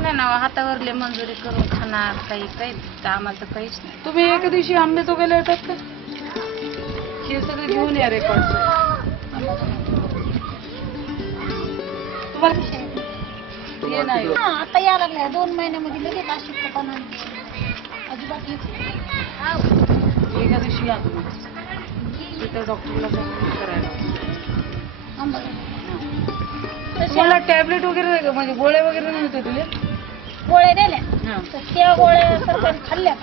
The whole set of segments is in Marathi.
नाही ना, हातावरले मंजुरी करून खाणार काही काही आम्हाला तर काहीच नाही. तुम्ही एका दिवशी आंबेजोगाईला येतात का? हे सगळं घेऊन या रेकॉर्ड. तुम्हाला हे नाही आता या लागल्या 2 महिन्यामध्ये लगेच अशक्तपणा अजिबात येत एका दिवशी या तुम्ही तिथं डॉक्टरला जाऊन करायला. तुम्हाला टॅबलेट वगैरे म्हणजे गोळ्या वगैरे नव्हते दिले? गोळ्या दिल्या हां. तर त्या गोळ्या सरकार खाल्ल्या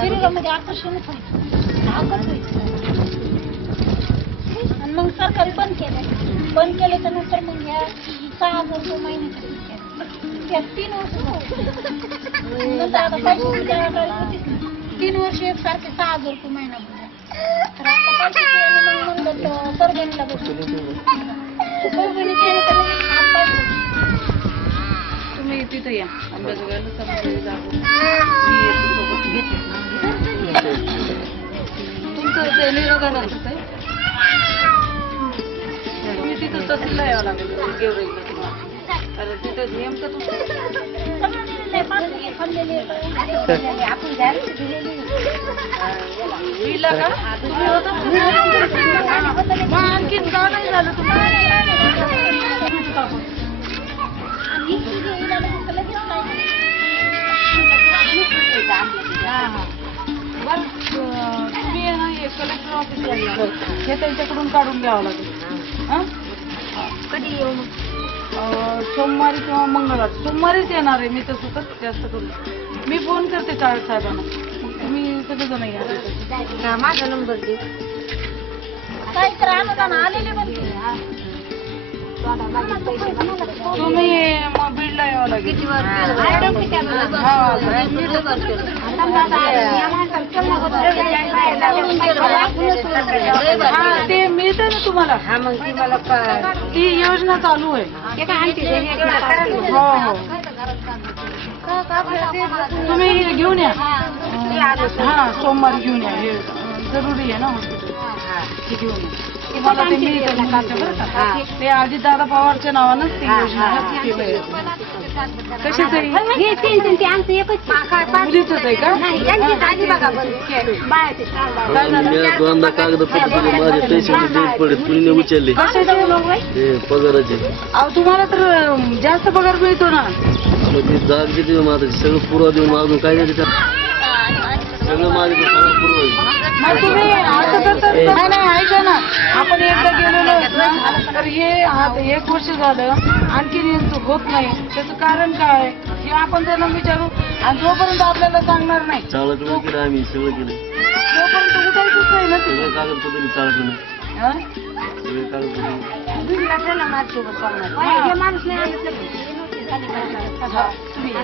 शरीरामध्ये आकर्षणच व्हायचं, धाकच व्हायचं. आणि मग सरकारी बंद केल्याच्या नंतर मग ह्या 6,000 रुपये महिन्याच्या त्या 3 वर्ष नंतर आता पैसे होतीच 3 वर्ष एकसारखे 6,000 रुपये महिना भरले. तर आता पैसे मग म्हणलं तर परभणीला बसलो. तुम्ही तिथं या आंबेजोगाईला समजायला जाऊ. तुमचं ते निरोधानंतच आहे. तुम्ही तिथं तहसीलला यावं लागेल गेवराईला तुम्हाला. कारण तिथं नेमकं दिला का तुम्ही होता मग आणखीन का नाही झालं तुम्हाला? तुम्ही आहे ना हे कलेक्टर ऑफिसला या. हे त्यांच्याकडून काढून घ्यावं लागेल. कधी येऊ सोमवारी किंवा मंगळवार. सोमवारीच येणार आहे मी तसं तर जास्त करून. मी फोन करते चाळक साहेबांना. मग तुम्ही सगळेजण या. माझा नंबर दे. काय तर अनुदान आलेले पण तुम्ही मग बीडला यावं लागेल. हा ते मिळतं ना तुम्हाला. हा मग ती मला ती योजना चालू आहे. हो हो तुम्ही घेऊन या. हा सोमवारी घेऊन या. हे जरुरी आहे ना हॉस्पिटल. ते घेऊन या. तुम्हाला ते मिळतं मुलीचं बरं का. ते अजितदादा पवारच्या नावानंच ती योजना केली आहे. कशाच आहे? मुलीचंच आहे का? काय झालं? दोनदा कागदपत्र दिले माझे पैसे पडत कुणी उचलले कशाचे? पगाराचे. अहो तुम्हाला तर जास्त पगार मिळतो ना. मग ते जाग किती माझं सगळं पुरावा देऊन मागून काय नाही त्याच्यात सगळं माझे सगळं पुरावा मग तुम्ही असं तर नाही ऐका ना. आपण एकदा गेलेलो ना तर हे 1 वर्ष झालं आणखी होत नाही. त्याचं कारण काय हे आपण त्यांना विचारू. आणि जोपर्यंत आपल्याला सांगणार नाही चालक केलं आम्ही सगळं केलं तोपर्यंत उठायचंच नाही ना. सगळं कागदपत्र चालकलं हा? सगळे कागदपत्र माणूस नाही आलं तर हा, तुम्ही या.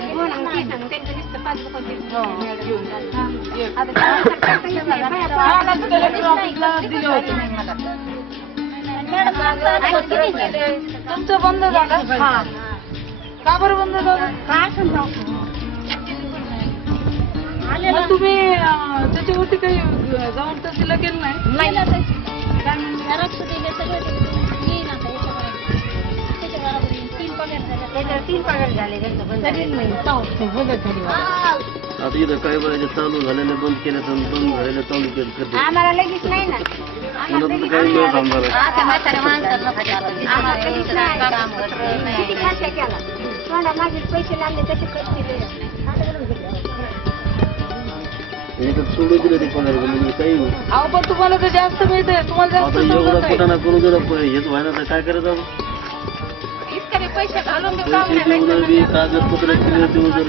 कलेक्टर ऑफिसला दिले होते. तुमचं बंद झालं? का बरं बंद झालं? मग तुम्ही त्याच्यावरती काही जाऊन तहसीलला केलं नाही? आता इथं काही वेळाच्या चालू झालेलं बंद केलं तर बंद झालेलं चालू केलं आम्हाला लगेच नाही ना. मला तर काही वेळ थांबणार किती खर्च केला तोंडा माझे पैसे लागले तसे खर्च केले. इथं सोडून दिलं ते पगार म्हणजे काही नाही. अहो पण तुम्हाला तर जास्त मिळतंय. तुम्हाला जास्त आता एवढा समजत आहे. कुठं ना करून जर हेच व्हायला तर काय करायचं आपण? पैसे घालून पैसे देऊन बी कागदपत्र क्लिअर देऊन जर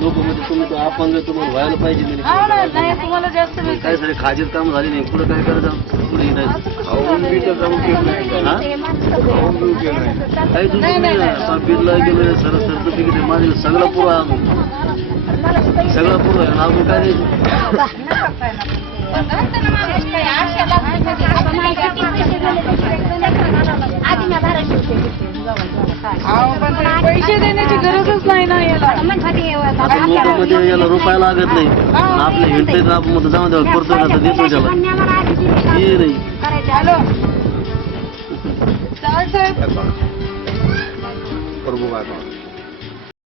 लोक म्हणजे तुम्ही तो अपंग तुम्हाला व्हायला पाहिजे नाही. हो ना, नाही तुम्हाला जास्त मिळतंय. काय सगळे खाजीर काम झाली नाही पुढे काय करायचं पुढे हिंडायचं काही बिलला गेलं सरळ सर्टिफिकेट माझे सगळं पुरा सगळं पुरं आहे अजून काय नाही. पैसे देण्याची गरजच नाही ना याला. लोकांमध्ये याला रुपया लागत नाही. आपल्या हिंडते तर आपण जाऊ द्यावं करतो ना तर देतो त्याला हे नाही. हॅलो साहेब प्रभू